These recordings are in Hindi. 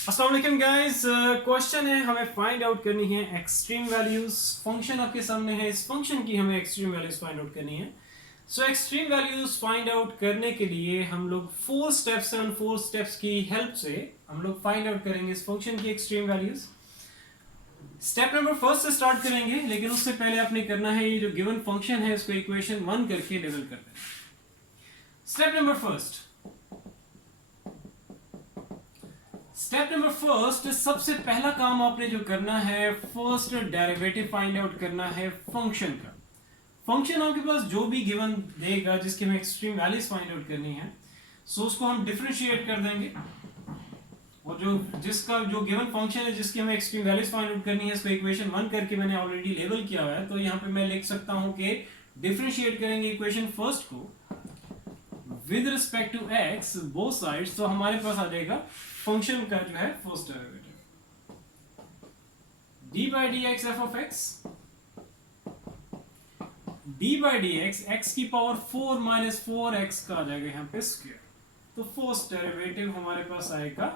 अस्सलाम वालेकुम गाइस। क्वेश्चन है, हमें फाइंड आउट करनी है एक्सट्रीम वैल्यूज। फंक्शन आपके सामने है, इस फंक्शन की हमें एक्सट्रीम वैल्यूज फाइंड आउट करनी है। सो एक्सट्रीम वैल्यूज फाइंड आउट करने के लिए हम लोग 4 स्टेप्स हैं, उन 4 स्टेप्स की हेल्प से हम लोग फाइंड आउट करेंगे इस फंक्शन की extreme values. Step number first से स्टार्ट करेंगे, लेकिन उससे पहले आपने करना है ये जो गिवन फंक्शन है इसको इक्वेशन 1 करके लेवल कर देना। Step number first, step number first, सबसे पहला काम आपने जो करना है, फर्स्ट डेरिवेटिव फाइंड आउट करना है फंक्शन का। फंक्शन आपके पास जो भी गिवन देगा जिसकी हमें एक्सट्रीम वैल्यूज फाइंड आउट करनी है, सो उसको हम डिफरेंशिएट कर देंगे। और जो जिसका जो गिवन फंक्शन है जिसकी हमें एक्सट्रीम वैल्यूज फाइंड आउट करनी है, इसको इक्वेशन 1 करके मैंने ऑलरेडी लेबल किया हुआ है। तो यहाँ पे मैं लिख सकता हूँ कि डिफरेंशिएट करेंगे इक्वेशन फर्स्ट को with respect to x both sides. तो हमारे पास आ जाएगा फंक्शन का जो है first derivative d by d x f of x, d by d x x की पावर 4 माइनस 4x का आ जाएगा यहाँ पे स्क्वायर। तो फर्स्ट डेरिवेटिव हमारे पास आएगा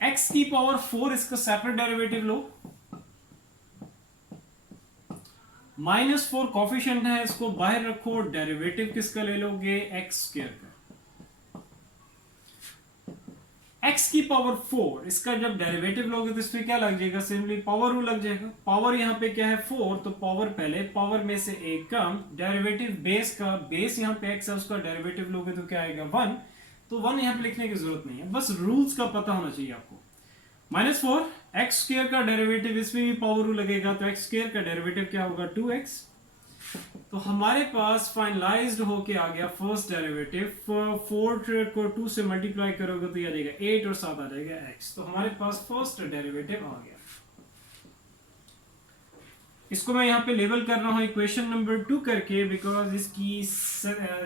x की पावर 4, इसका सेपरेट डेरिवेटिव लो, -4 कॉफिशिएंट है, इसको बाहर रखो, डेरिवेटिव किसका ले लोगे, एक्स स्क्वायर का। x की पावर 4, इसका जब डेरिवेटिव लोगे तो इसमें क्या लग जाएगा, सिंपली पावर रूल लग जाएगा। पावर यहाँ पे क्या है 4, तो पावर पहले, पावर में से एक कम, डेरिवेटिव बेस का, बेस यहाँ पे x है, उसका डेरिवेटिव लोगे तो क्या आएगा 1। तो 1 यहाँ पे लिखने की जरूरत नहीं है, बस रूल्स का पता होना चाहिए आपको। -4 एक्स स्क्वायर का डेरिवेटिव, इसमें भी पावर रूल लगेगा, तो एक्स स्क्वायर का डेरिवेटिव क्या होगा 2x। तो हमारे पास फाइनलाइज्ड होके आ गया फर्स्ट डेरिवेटिव। 4 को 2 से मल्टीप्लाई करोगे तो ये आ जाएगा 8 और साथ आ जाएगा x। तो हमारे पास फर्स्ट डेरिवेटिव आ गया। इसको मैं यहाँ पे लेबल कर रहा हूँ इक्वेशन नंबर 2 करके, बिकॉज इसकी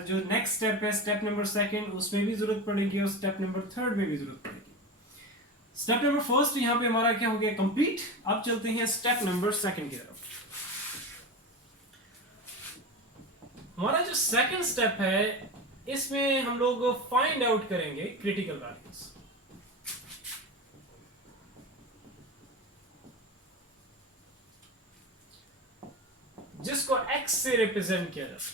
जो नेक्स्ट स्टेप है, स्टेप नंबर सेकंड, उसमें भी जरूरत पड़ेगी और स्टेप नंबर थर्ड में भी जरूरत पड़ेगी। स्टेप नंबर फर्स्ट यहाँ पे हमारा क्या हो गया, कंप्लीट। अब चलते हैं स्टेप नंबर सेकंड की तरफ। हमारा जो सेकंड स्टेप है, इसमें हम लोग फाइंड आउट करेंगे क्रिटिकल वैल्यूज। जिसको x से रिप्रेजेंट किया जाता है।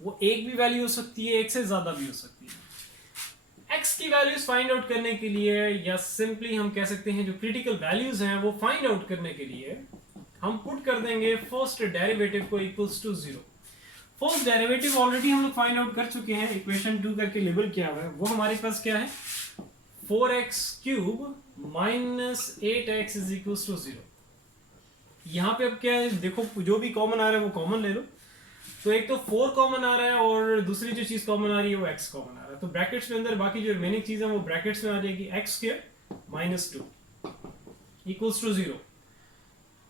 वो एक भी वैल्यू हो सकती है, एक से ज्यादा भी हो सकती है। x की वैल्यूज फाइंड आउट करने के लिए, या सिंपली हम कह सकते हैं जो क्रिटिकल वैल्यूज हैं वो फाइंड आउट करने के लिए, हम पुट कर देंगे फर्स्ट डेरिवेटिव को equals to 0। First derivative already हम लोग फाइंड आउट कर चुके हैं, इक्वेशन 2 करके लेबल किया हुआ है। वो हमारे पास क्या है, 4x cube minus 8x is equals to 0। यहाँ पे अब क्या है, देखो जो भी कॉमन आ रहा है वो कॉमन ले लो। तो एक तो 4 कॉमन आ रहा है और दूसरी जो चीज कॉमन आ रही है वो x कॉमन आ रहा है। तो ब्रैकेट्स में अंदर बाकी जो रिमेनिंग चीज है वो ब्रैकेट्स में आ जाएगी, x square minus 2 equals to 0।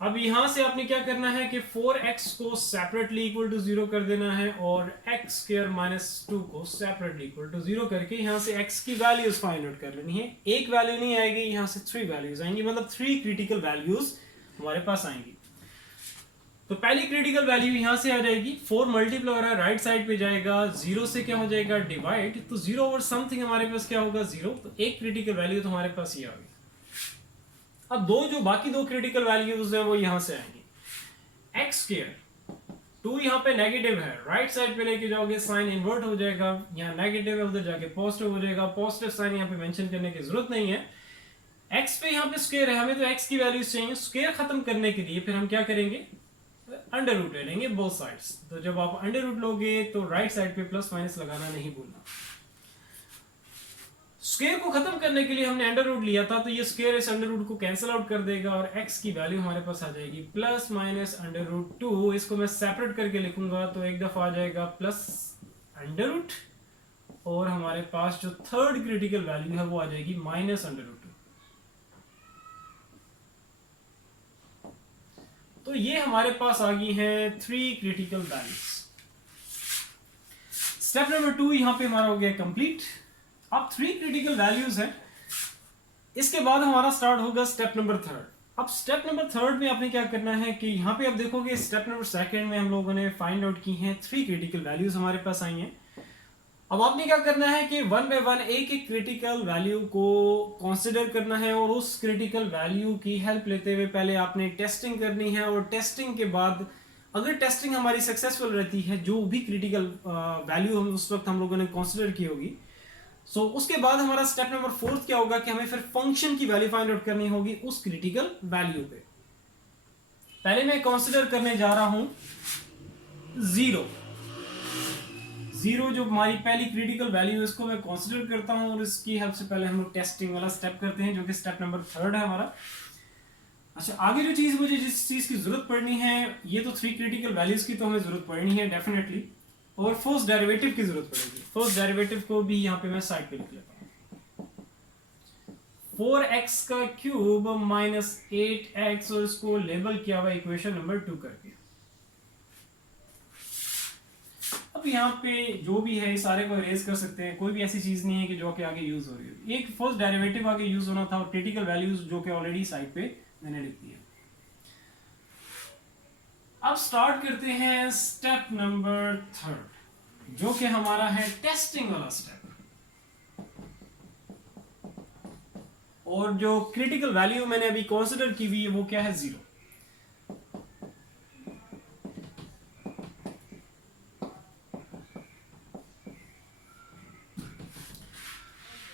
अब यहां से आपने क्या करना है कि 4x को सेपरेटली इक्वल टू 0 कर देना है और x स्क्वायर माइनस 2 को सेपरेटली इक्वल टू 0 करके यहां से x की वैल्यूज फाइंड आउट कर लेनी है। एक वैल्यू नहीं आएगी, यहां से 3 वैल्यूज आएंगी, मतलब 3 क्रिटिकल वैल्यूज हमारे पास आएंगी। तो पहली क्रिटिकल वैल्यू यहां से आ जाएगी, 4 मल्टीप्लाई हो रहा है, राइट साइड पे जाएगा, 0 से क्या हो जाएगा डिवाइड, तो 0 ओवर समथिंग हमारे पास क्या होगा 0। तो एक क्रिटिकल वैल्यू तो हमारे पास ये आ गई। अब जो बाकी दो क्रिटिकल वैल्यूज है वो यहां से आएंगी। एक्स स्क्वायर 2 यहाँ पे नेगेटिव है, राइट साइड पे लेके जाओगे साइन इन्वर्ट हो जाएगा, यहाँ नेगेटिव है उधर जाके पॉजिटिव हो जाएगा। पॉजिटिव साइन यहाँ पे मेंशन करने की जरूरत नहीं है। एक्स पे यहाँ पे स्क्वायर है, हमें तो एक्स की वैल्यूज चाहिए। स्क्वायर खत्म करने के लिए फिर हम क्या करेंगे, अंडर रूट ले लेंगे बोथ साइड्स। तो जब आप अंडर रूट लोगे तो राइट साइड पे प्लस माइनस लगाना नहीं भूलना। स्क्वायर को खत्म करने के लिए हमने अंडर रूट लिया था, तो ये स्क्वायर इस अंडर रूट को कैंसिल आउट कर देगा और x की वैल्यू हमारे पास आ जाएगी प्लस माइनस अंडर रूट 2। इसको मैं सेपरेट करके लिखूंगा तो एक दफा आ जाएगा प्लस अंडर रूट, और हमारे पास जो थर्ड क्रिटिकल वैल्यू है वो आ जाएगी माइनस अंडर रूट 2। तो ये हमारे पास आ गई है 3 क्रिटिकल वैल्यूज। स्टेप नंबर 2 यहां पे हमारा हो गया कंप्लीट। अब 3 क्रिटिकल वैल्यूज हैं, इसके बाद हमारा स्टार्ट होगा स्टेप नंबर 3। अब स्टेप नंबर 3 में आपने क्या करना है कि यहाँ पे आप देखोगे स्टेप नंबर 2 में हम लोगों ने फाइंड आउट की हैं 3 क्रिटिकल वैल्यूज हमारे पास आई हैं। अब आपने क्या करना है कि वन बाय वन एक एक क्रिटिकल वैल्यू को कंसीडर करना है और उस क्रिटिकल वैल्यू की हेल्प लेते हुए पहले आपने टेस्टिंग करनी है, और टेस्टिंग के बाद अगर टेस्टिंग हमारी सक्सेसफुल रहती है, जो भी क्रिटिकल वैल्यू हम उस वक्त हम लोगों ने कंसीडर की होगी, सो उसके बाद हमारा स्टेप नंबर 4 क्या होगा कि हमें फिर फंक्शन की वैल्यू फाइंड आउट करनी होगी उस क्रिटिकल वैल्यू पे। पहले मैं कंसीडर करने जा रहा हूं जीरो। जीरो जो हमारी पहली क्रिटिकल वैल्यू है इसको मैं कंसीडर करता हूं, और इसकी हेल्प से पहले हम लोग टेस्टिंग वाला स्टेप करते हैं जो कि स्टेप नंबर 3 है हमारा। अच्छा, आगे जो चीज मुझे जिस चीज की जरूरत पड़नी है, ये तो 3 क्रिटिकल वैल्यूज की तो हमें जरूरत पड़नी है डेफिनेटली, और फर्स्ट डेरिवेटिव की जरूरत पड़ेगी। फर्स्ट डेरिवेटिव को भी यहाँ पे मैं साइड पे लिख लेता हूँ, 4x का क्यूब माइनस 8x, और इसको लेबल किया हुआ इक्वेशन नंबर 2 करके। अब यहाँ पे जो भी है सारे को इरेज कर सकते हैं, कोई भी ऐसी चीज नहीं है कि जो कि आगे यूज हो रही है। एक फर्स्ट डेरिवेटिव आगे यूज होना था और क्रिटिकल वैल्यूज जो कि ऑलरेडी साइड पे मैंने लिख दिया। अब स्टार्ट करते हैं स्टेप नंबर 3 जो कि हमारा है टेस्टिंग वाला स्टेप। और जो क्रिटिकल वैल्यू मैंने अभी कंसीडर की हुई है वो क्या है, 0।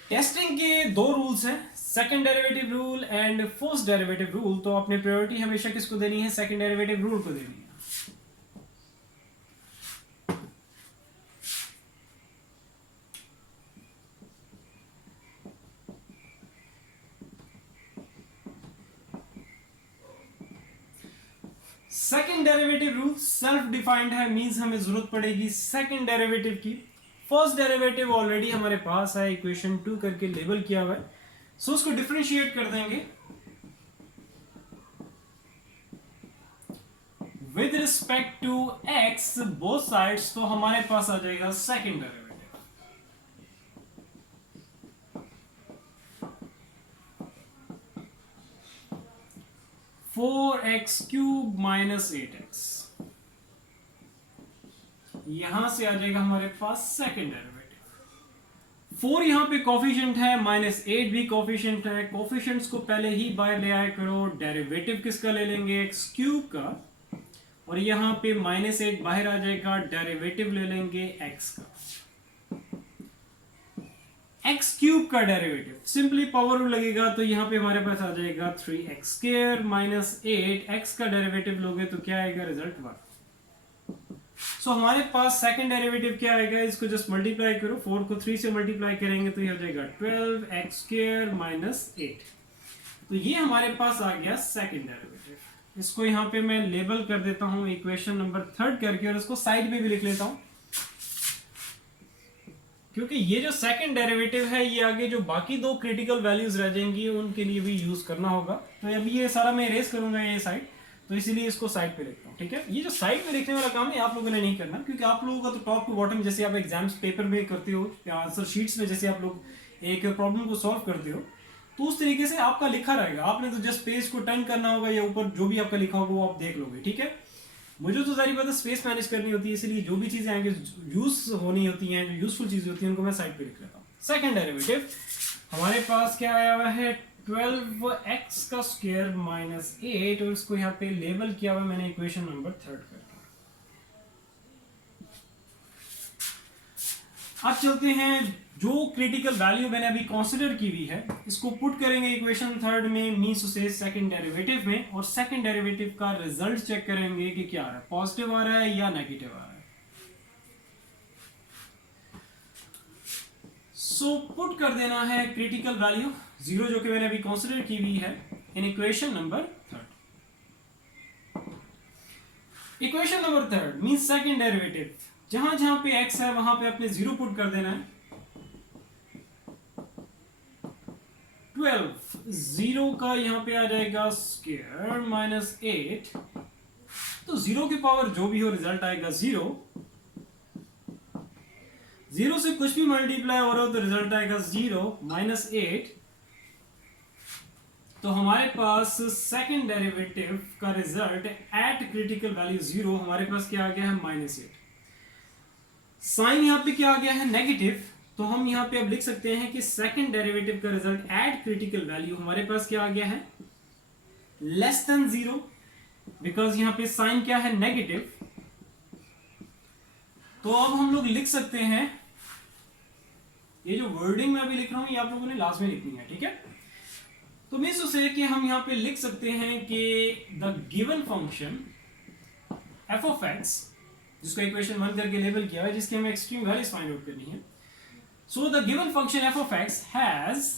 टेस्टिंग के 2 रूल्स हैं, second derivative rule and first derivative rule. तो आपने प्रायोरिटी हमेशा किसको देनी है, सेकंड डेरिवेटिव रूल को देनी है। Second derivative rule self defined है, मींस हमें जरूरत पड़ेगी सेकंड डेरिवेटिव की। फर्स्ट डेरिवेटिव ऑलरेडी हमारे पास है, इक्वेशन 2 करके लेबल किया हुआ है, सो उसको डिफरेंशिएट कर देंगे with respect to x both sides. तो हमारे पास आ जाएगा second derivative 4x cube minus 8x। यहां से आ जाएगा हमारे पास सेकंड डेरिवेटिव। 4 यहां पे कोफिशिएंट है, माइनस 8 भी कोफिशिएंट है। कोफिशिएंट्स को पहले ही बाहर ले आया करो। डेरिवेटिव किसका ले लेंगे, x क्यूब का, और यहां पे माइनस 8 बाहर आ जाएगा, डेरिवेटिव ले लेंगे x का। x क्यूब का डेरिवेटिव सिंपली पावर रूल लगेगा, तो यहां पे हमारे पास आ जाएगा 3x स्क्वायर माइनस 8। x का डेरिवेटिव लोगे तो क्या आएगा, रिजल्ट 1। सो हमारे पास सेकंड डेरिवेटिव क्या आएगा, इसको जस्ट मल्टीप्लाई करो, 4 को 3 से मल्टीप्लाई करेंगे तो ये हो जाएगा 12x स्क्वायर माइनस 8। तो ये हमारे पास आ गया सेकंड डेरिवेटिव। इसको यहाँ पे मैं लेबल कर देता हूँ इक्वेशन नंबर 3 करके, और इसको साइड में भी लिख लेता हूँ, क्योंकि ये जो सेकंड डेरिवेटिव है ये आगे जो बाकी 2 क्रिटिकल वैल्यूज रह जाएंगी उनके लिए भी यूज करना होगा। तो अभी ये सारा मैं इरेज करूंगा ये साइड, तो इसीलिए इसको साइड पे लिखता हूँ। ठीक है, ये जो साइड में लिखने वाला काम है आप लोगों ने नहीं करना, क्योंकि आप लोगों का तो टॉप टू बॉटम जैसे आप एग्जाम्स पेपर में करते हो या आंसर शीट्स में जैसे आप लोग एक प्रॉब्लम को सॉल्व करते हो, तो उस तरीके से आपका लिखा रहेगा। आपने तो जस्ट पेज को टर्न करना होगा या ऊपर जो भी आपका लिखा होगा वो आप देख लोगे। ठीक है, मुझे तो सारी बात स्पेस मैनेज करनी होती है, इसलिए जो भी चीजें आएंगे यूज होनी होती हैं, जो यूजफुल चीजें होती हैं उनको मैं साइड पे लिख लेता हूँ। सेकंड डेरिवेटिव हमारे पास क्या आया हुआ है, 12x का स्क्वायर माइनस 8, और इसको यहाँ पे लेबल किया हुआ मैंने इक्वेशन नंबर 3 करके। अब चलते हैं, जो क्रिटिकल वैल्यू मैंने अभी कंसीडर की हुई है इसको पुट करेंगे इक्वेशन 3 में, मींस उसे सेकंड डेरिवेटिव में, और सेकंड डेरिवेटिव का रिजल्ट चेक करेंगे कि क्या आ रहा है, पॉजिटिव आ रहा है या नेगेटिव आ रहा है। सो पुट कर देना है क्रिटिकल वैल्यू 0 जो कि मैंने अभी कंसीडर की हुई है in equation number 3। Equation number 3 means second derivative, जहां जहां पे x है वहां पे अपने 0 पुट कर देना है। 12 0 का यहां पे आ जाएगा स्क्वायर माइनस 8, तो 0 की पावर जो भी हो रिजल्ट आएगा 0। 0 से कुछ भी मल्टीप्लाई हो रहा हो तो रिजल्ट आएगा 0 माइनस 8। तो हमारे पास सेकंड डेरिवेटिव का रिजल्ट एट क्रिटिकल वैल्यू 0 हमारे पास क्या आ गया है, -8। साइन यहाँ पे क्या आ गया है नेगेटिव, तो हम यहाँ पे अब लिख सकते हैं कि सेकंड डेरिवेटिव का रिजल्ट एट क्रिटिकल वैल्यू हमारे पास क्या आ गया है, लेस देन 0, बिकॉज यहाँ पे साइन क्या है नेगेटिव। तो अब हम लोग लिख सकते हैं, ये जो वर्डिंग मैं अभी लिख रहा हूं ये आप लोगों ने लास्ट में लिखनी है, ठीक है। तो मीन्स टू से कि हम यहां पे लिख सकते हैं कि the given function F of x, जिसको इक्वेशन 1 करके लेबल किया है, जिसकी हमें एक्सट्रीम वैल्यूज फाइंड आउट करनी है। So the given function F of x has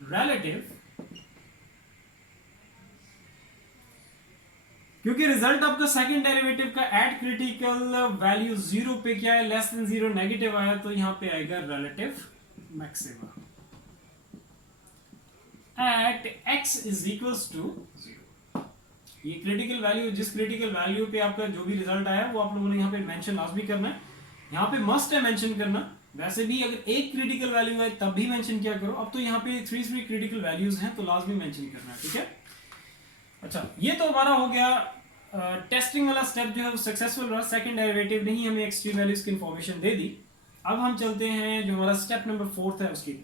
relative, क्योंकि रिजल्ट आपका सेकंड डेरिवेटिव का एट क्रिटिकल वैल्यू 0 पे क्या है, लेस देन 0 नेगेटिव आया, तो यहां पे आएगा relative maxima at x is equals to 0। ये क्रिटिकल वैल्यू, जिस क्रिटिकल वैल्यू पे आपका जो भी रिजल्ट आया वो आप लोगों ने यहाँ पे मेंशन लास्ट भी करना है, यहाँ पे मस्ट है मेंशन करना। वैसे भी अगर एक क्रिटिकल वैल्यू है तब भी मेंशन किया करो, अब तो यहाँ पे 3 क्रिटिकल वैल्यूज हैं तो लास्ट भी मेंशन करना है, ठीक है। अच्छा, ये तो हमारा हो गया टेस्टिंग वाला स्टेप जो है वो सक्सेसफुल रहा, सेकंड डेरिवेटिव ने ही हमें एक्सट्रीम वैल्यूज की इंफॉर्मेशन दे दी। अब हम चलते हैं जो हमारा स्टेप नंबर 4 है उसकी।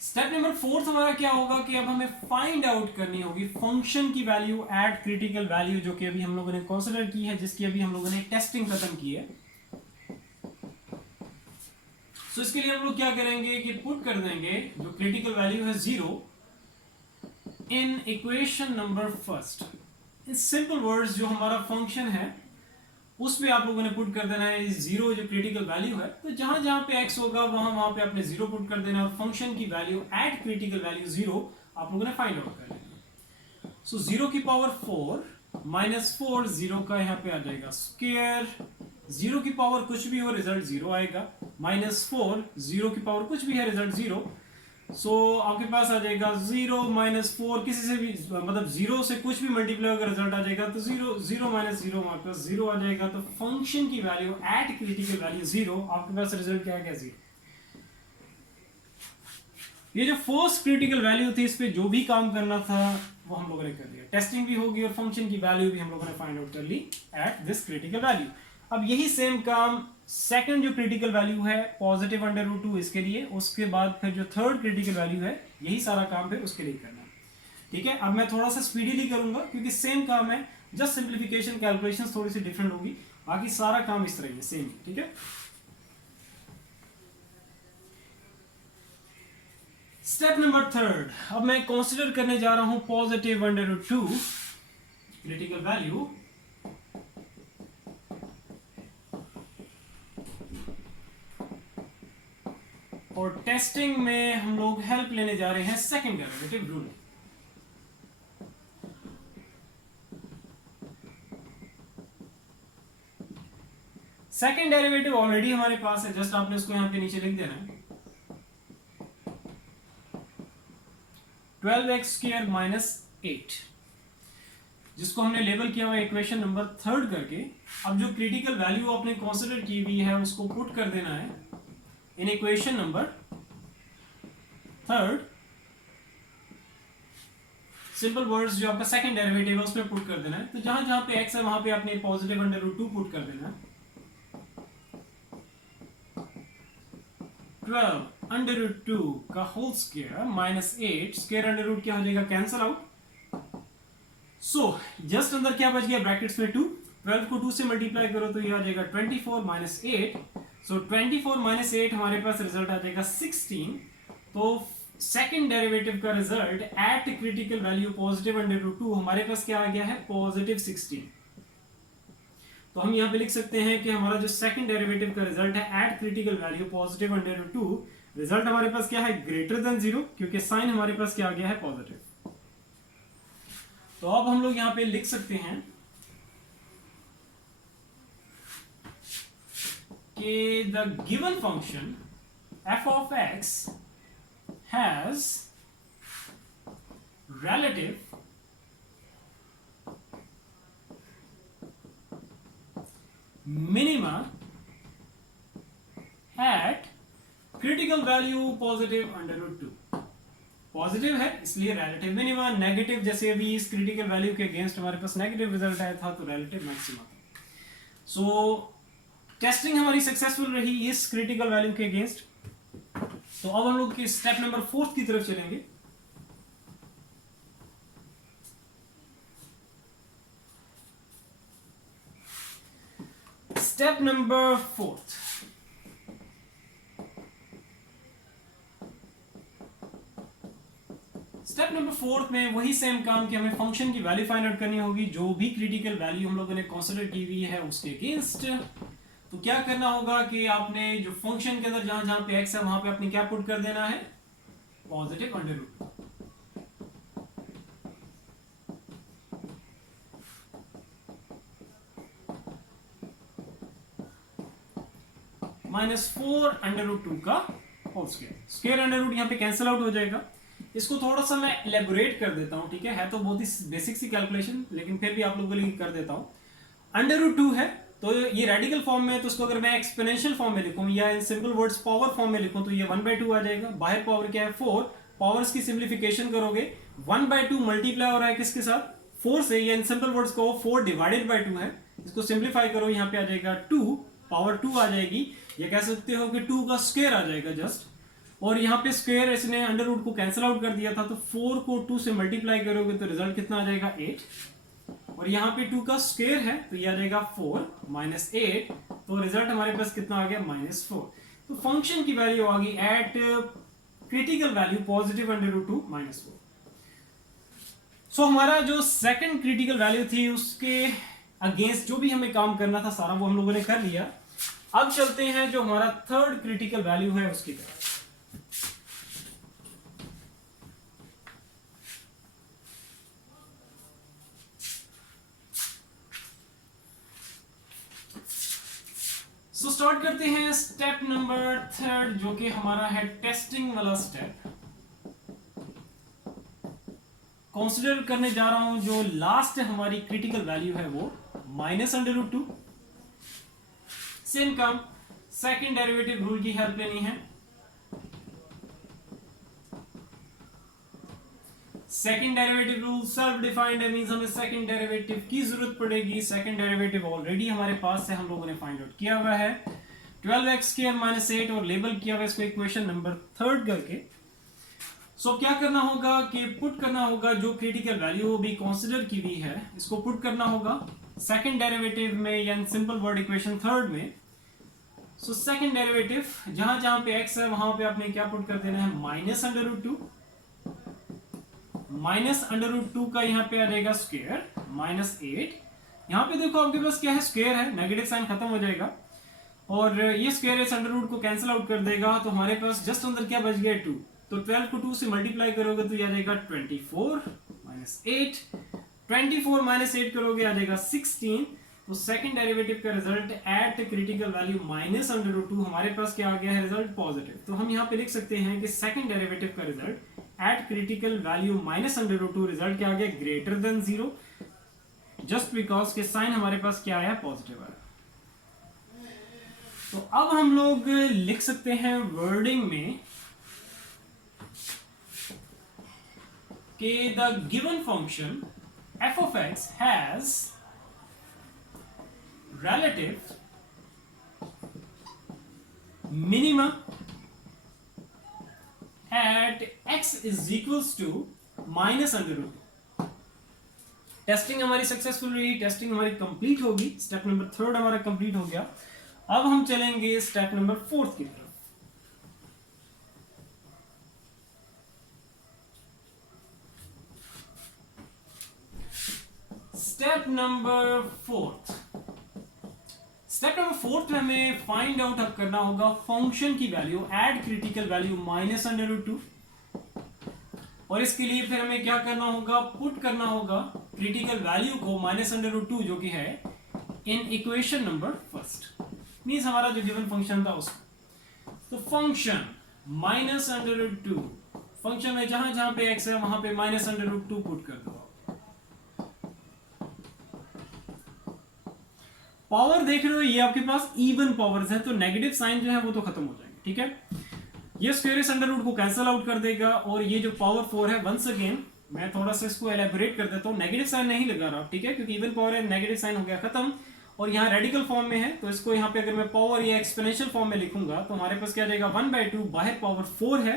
स्टेप नंबर 4 हमारा क्या होगा कि अब हमें फाइंड आउट करनी होगी फंक्शन की वैल्यू एट क्रिटिकल वैल्यू, जो कि अभी हम लोगों ने कंसीडर की है, जिसकी अभी हम लोगों ने टेस्टिंग खत्म की है। सो इसके लिए हम लोग क्या करेंगे कि पुट कर देंगे जो क्रिटिकल वैल्यू है 0 in equation number first. In simple words, जो हमारा फंक्शन है उसमें आप लोगों ने पुट कर देना है 0 जो क्रिटिकल वैल्यू है, तो जहां जहां पे x होगा वहां वहां पे आपने 0 पुट कर देना, और फंक्शन की वैल्यू एट क्रिटिकल वैल्यू 0 आप लोगों ने फाइंड आउट कर लेना। सो 0 की पावर 4 माइनस 4, 0 का यहाँ पे आ जाएगा स्क्वायर, 0 की पावर कुछ भी हो रिजल्ट 0 आएगा, माइनस 4, 0 की पावर कुछ भी है रिजल्ट 0। सो आपके पास आ जाएगा 0 माइनस 4, किसी से भी मतलब 0 से कुछ भी मल्टीप्लाई अगर रिजल्ट आ जाएगा तो 0, 0 माइनस 0 हमारे पास 0 आ जाएगा। तो फंक्शन की वैल्यू एट क्रिटिकल वैल्यू 0, आपके पास रिजल्ट क्या आ गया 0। ये जो फर्स्ट क्रिटिकल वैल्यू थी, इस पे जो भी काम करना था वो हम लोगों ने कर दिया, टेस्टिंग भी होगी और फंक्शन की वैल्यू भी हम लोगों ने फाइंड आउट कर ली एट दिस क्रिटिकल वैल्यू। अब यही सेम काम सेकंड जो क्रिटिकल वैल्यू है पॉजिटिव अंडर रूट 2 इसके लिए, उसके बाद फिर जो थर्ड क्रिटिकल वैल्यू है यही सारा काम फिर उसके लिए करना है, ठीक है। अब मैं थोड़ा सा स्पीडीली करूंगा क्योंकि सेम काम है, जस्ट सिंप्लीफिकेशन कैलकुलेशंस थोड़ी सी डिफरेंट होगी, बाकी सारा काम इस तरह ही है, सेम, ठीक है। स्टेप नंबर 3, अब मैं कंसीडर करने जा रहा हूं positive under root 2 critical value, और टेस्टिंग में हम लोग हेल्प लेने जा रहे हैं second derivative rule. Second derivative already हमारे पास है, जस्ट आपने उसको यहां पे नीचे लिख देना है, 12x स्क्वायर माइनस 8, जिसको हमने लेबल किया हुआ इक्वेशन नंबर 3 करके। अब जो क्रिटिकल वैल्यू आपने कंसीडर की हुई है उसको पुट कर देना है in equation number 3। Simple words, जो आपका सेकंड डेरिवेटिव है उसमें पुट कर देना है, तो जहां जहां पे x है वहां पे आपने पॉजिटिव अंडर रूट 2 पुट कर देना है। 12 अंडर रूट 2 का whole square minus 8, square under root क्या हो जाएगा, कैंसल आउट। सो जस्ट अंदर क्या बच गया, ब्रैकेट्स में 2, 12 को 2 से मल्टीप्लाई करो तो ये आ जाएगा 24 माइनस 8। सो 24 माइनस 8 हमारे पास रिजल्ट आ जाएगा 16। तो सेकंड डेरिवेटिव का result at critical value positive under root 2 हमारे पास क्या आ गया है, पॉजिटिव 16। तो हम यहाँ पे लिख सकते हैं कि हमारा जो सेकंड डेरिवेटिव का रिजल्ट है at critical value positive under root 2, result हमारे पास क्या है, ग्रेटर देन 0, क्योंकि साइन हमारे पास क्या आ गया है, पॉजिटिव। तो अब हम लोग यहाँ पे लिख सकते हैं कि the given function f of x has relative minima eight critical value positive √2। Positive है इसलिए रिलेटिव मिनिमा, नेगेटिव जैसे अभी इस क्रिटिकल वैल्यू के अगेंस्ट हमारे पास नेगेटिव रिजल्ट आया था तो रिलेटिव मैक्सिमा था। सो टेस्टिंग हमारी सक्सेसफुल रही इस क्रिटिकल वैल्यू के अगेंस्ट। तो अब हम लोग की स्टेप नंबर 4 की तरफ चलेंगे। Step number 4। स्टेप नंबर 4 में वही सेम काम कि हमें फंक्शन की वैल्यू फाइंड आउट करनी होगी, जो भी क्रिटिकल वैल्यू हम लोगों ने कंसीडर की हुई है उसके अगेंस्ट। तो क्या करना होगा कि आपने जो फंक्शन के अंदर जहां जहां पे x है वहां पे आपने क्या पुट कर देना है, पॉजिटिव √2। -4 √2 का होल स्क्वायर। स्क्वायर √2 यहाँ पे कैंसिल आउट हो जाएगा। इसको थोड़ा सा मैं एलेबोरेट कर देता हूँ, ठीक है तो बहुत ही बेसिक सी कैलकुलेशन, लेकिन फिर भी आप लोगों के लिए कर देता हूँ। √2 है तो ये रेडिकल फॉर्म में है, तो इसको अगर मैं एक्सपोनेंशियल फॉर्म में लिखूं या in simple words power form में लिखूं तो ये 1/2 आ जाएगा। बाहर पावर क्या है 4, पावर्स की सिंप्लीफिकेशन करोगे 1/2 मल्टीप्लाई हो रहा है किसके साथ, 4 से, या इन सिंपल वर्ड्स को 4 डिवाइडेड बाय 2 है। इसको सिंप्लीफाई करो, यहाँ पे आ जाएगा 2, पावर 2 आ जाएगी, या कह सकते हो कि 2 का स्क्वायर आ जाएगा जस्ट। और यहाँ पे स्क्वायर इसने √ को कैंसिल आउट कर दिया था, तो 4 को 2 से मल्टीप्लाई करोगे तो रिजल्ट कितना आ जाएगा 8। और यहाँ पे 2 का स्क्वायर है तो ये आ जाएगा 4 - 8, तो रिजल्ट हमारे पास कितना आ गया -4। तो फंक्शन की वैल्यू आ गई एट क्रिटिकल वैल्यू पॉजिटिव √2 -4। सो हमारा जो सेकंड क्रिटिकल वैल्यू थी उसके अगेंस्ट जो भी हमें काम करना था सारा वो हम लोगों ने कर लिया। अब चलते हैं जो हमारा थर्ड क्रिटिकल वैल्यू है उसकी तरफ। स्टार्ट करते हैं स्टेप नंबर 3 जो कि हमारा है टेस्टिंग वाला स्टेप। कंसीडर करने जा रहा हूं जो लास्ट हमारी क्रिटिकल वैल्यू है वो -√2। सेम काम, सेकंड डेरिवेटिव रूल की हेल्प लेनी है। Second derivative rule self defined है, मींस हमें सेकंड डेरिवेटिव की जरूरत पड़ेगी। सेकंड डेरिवेटिव ऑलरेडी हमारे पास है, हम लोगों ने फाइंड आउट किया हुआ है 12x² - 8 और लेबल किया हुआ है इसको इक्वेशन नंबर 3 करके। सो क्या करना होगा कि पुट करना होगा जो क्रिटिकल वैल्यू भी कंसीडर की हुई है इसको पुट करना होगा सेकंड डेरिवेटिव में या सिंपल वर्ड इक्वेशन 3 में। सो सेकंड डेरिवेटिव जहां जहां पे x है वहां पे आपने क्या पुट कर देना है, -√2। -√2 का यहाँ पे आ जाएगा स्क्वायर -8। यहाँ पे देखो आपके पास क्या है, स्क्वायर है, नेगेटिव साइन खत्म हो जाएगा और ये स्क्वायर इस √ को कैंसिल आउट कर देगा, तो हमारे पास जस्ट अंदर क्या बच गया 2। तो 12 को 2 से मल्टीप्लाई करोगे तो ये आ जाएगा 24 - 8। 24 - 8 करोगे आ जाएगा 16। तो सेकंड डेरिवेटिव का रिजल्ट एट क्रिटिकल वैल्यू -√2 हमारे पास क्या आ गया है, रिजल्ट पॉजिटिव। तो हम यहाँ पे लिख सकते हैं कि सेकंड डेरिवेटिव का result at critical value -√2 result क्या आ गया, ग्रेटर देन 0, जस्ट बिकॉज के साइन हमारे पास क्या आया, पॉजिटिव आया। तो अब हम लोग लिख सकते हैं वर्डिंग में कि the given function f of x has relative minima at x is equals to -√2। Testing हमारी सक्सेसफुल रही, टेस्टिंग हमारी कंप्लीट होगी, स्टेप नंबर 3 हमारा कंप्लीट हो गया। अब हम चलेंगे स्टेप नंबर 4 की तरफ। स्टेप नंबर 4 में हमें फाइंड आउट अब करना होगा फंक्शन की वैल्यू एट क्रिटिकल वैल्यू -√2। और इसके लिए फिर हमें क्या करना होगा, पुट करना होगा क्रिटिकल वैल्यू को -√2 जो कि है इन इक्वेशन नंबर 1, मींस हमारा जो गिवन फंक्शन था उसको। तो फंक्शन -√2, फंक्शन में जहां जहां पे x है वहां पे -√2 पुट कर दो। पावर देख रहे हो ये आपके पास इवन पावर्स है, तो नेगेटिव साइन जो है वो तो खत्म हो जाएंगे, ठीक है। ये स्क्वायर इस अंडर रूट को कैंसिल आउट कर देगा, और ये जो पावर 4 है, वंस अगेन मैं थोड़ा सा इसको एलेबोरेट कर देता हूँ, नेगेटिव साइन नहीं लगा रहा, ठीक है, क्योंकि इवन पावर है, नेगेटिव साइन हो गया खत्म, और यहाँ रेडिकल फॉर्म में है, तो इसको यहाँ पे अगर मैं पावर या एक्सपोनेंशियल फॉर्म में लिखूंगा तो हमारे पास क्या आ जाएगा 1/2, बाहर पावर 4 है,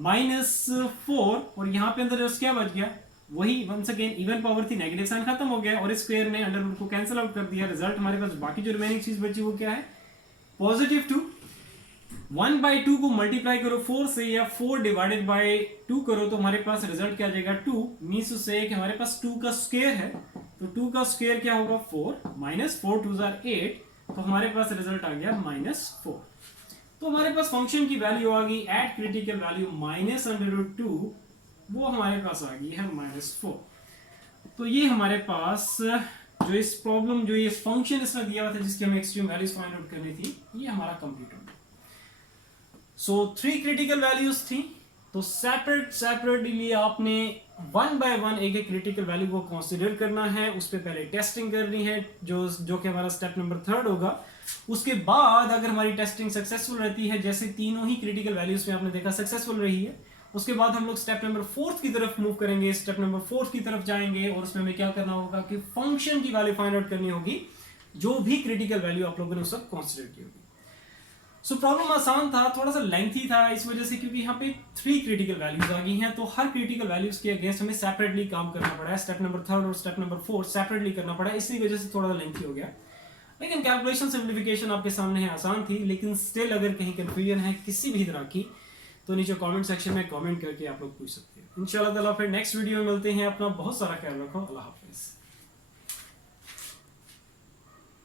-4, और यहाँ पे अंदर क्या बच गया, वही वंस अगेन इवन पावर थी, नेगेटिव साइन खत्म हो गया, और इस स्क्वायर ने अंडर रूट को कैंसिल आउट कर दिया, रिजल्ट हमारे पास बाकी जो रिमेनिंग चीज बची वो क्या है, +2। 1/2 को मल्टीप्लाई करो 4 से, या 4 डिवाइडेड बाय 2 करो, तो हमारे पास रिजल्ट क्या आ जाएगा 2, मीन्स उससे कि हमारे पास 2 का स्क्वायर है, तो 2 का स्क्वायर क्या होगा 4, -4 2 8, तो हमारे पास रिजल्ट आ गया -4। तो हमारे पास फंक्शन की वैल्यू आ गई एट क्रिटिकल वैल्यू -√2, वो हमारे पास आ गई है -4। तो ये हमारे पास जो इस प्रॉब्लम, जो ये फंक्शन इसने दिया हुआ था जिसकी हमें एक्सट्रीम वैल्यूज फाइंड आउट करनी थी, ये हमारा कंप्लीट हो गया। सो 3 क्रिटिकल वैल्यूज थी, तो सेपरेटली आपने 1 बाय 1 एक एक क्रिटिकल वैल्यू को कंसीडर करना है, उस पर पहले टेस्टिंग करनी है, जो कि हमारा स्टेप नंबर 3 होगा। उसके बाद अगर हमारी टेस्टिंग सक्सेसफुल रहती है, जैसे तीनों ही क्रिटिकल वैल्यूज में आपने देखा सक्सेसफुल रही है, उसके बाद हम लोग स्टेप नंबर 4 की तरफ मूव करेंगे, स्टेप नंबर 4 की तरफ जाएंगे, और उसमें हमें क्या करना होगा कि फंक्शन की वैल्यू फाइंड आउट करनी होगी, जो भी क्रिटिकल वैल्यू आप लोगों ने उस वक्त कंसीडर की होगी। सो प्रॉब्लम आसान था, थोड़ा सा लेंथी था इस वजह से, क्योंकि यहाँ पे 3 क्रिटिकल वैल्यूज आ गई हैं, तो हर क्रिटिकल वैल्यूज के अगेंस्ट हमें सेपरेटली काम करना पड़ा है, स्टेप नंबर 3 और स्टेप नंबर 4 सेपरेटली करना पड़ा है, इसी वजह से थोड़ा सा लेंथी हो गया। लेकिन कैलकुलेशन सिंप्लीफिकेशन आपके सामने है, आसान थी, लेकिन स्टिल अगर कहीं कंफ्यूजन है किसी भी तरह की, तो नीचे कमेंट सेक्शन में कमेंट करके आप लोग पूछ सकते हैं। इंशाल्लाह ताला फिर नेक्स्ट वीडियो में मिलते हैं। अपना बहुत सारा ख्याल रखो। अल्लाह हाफिज़।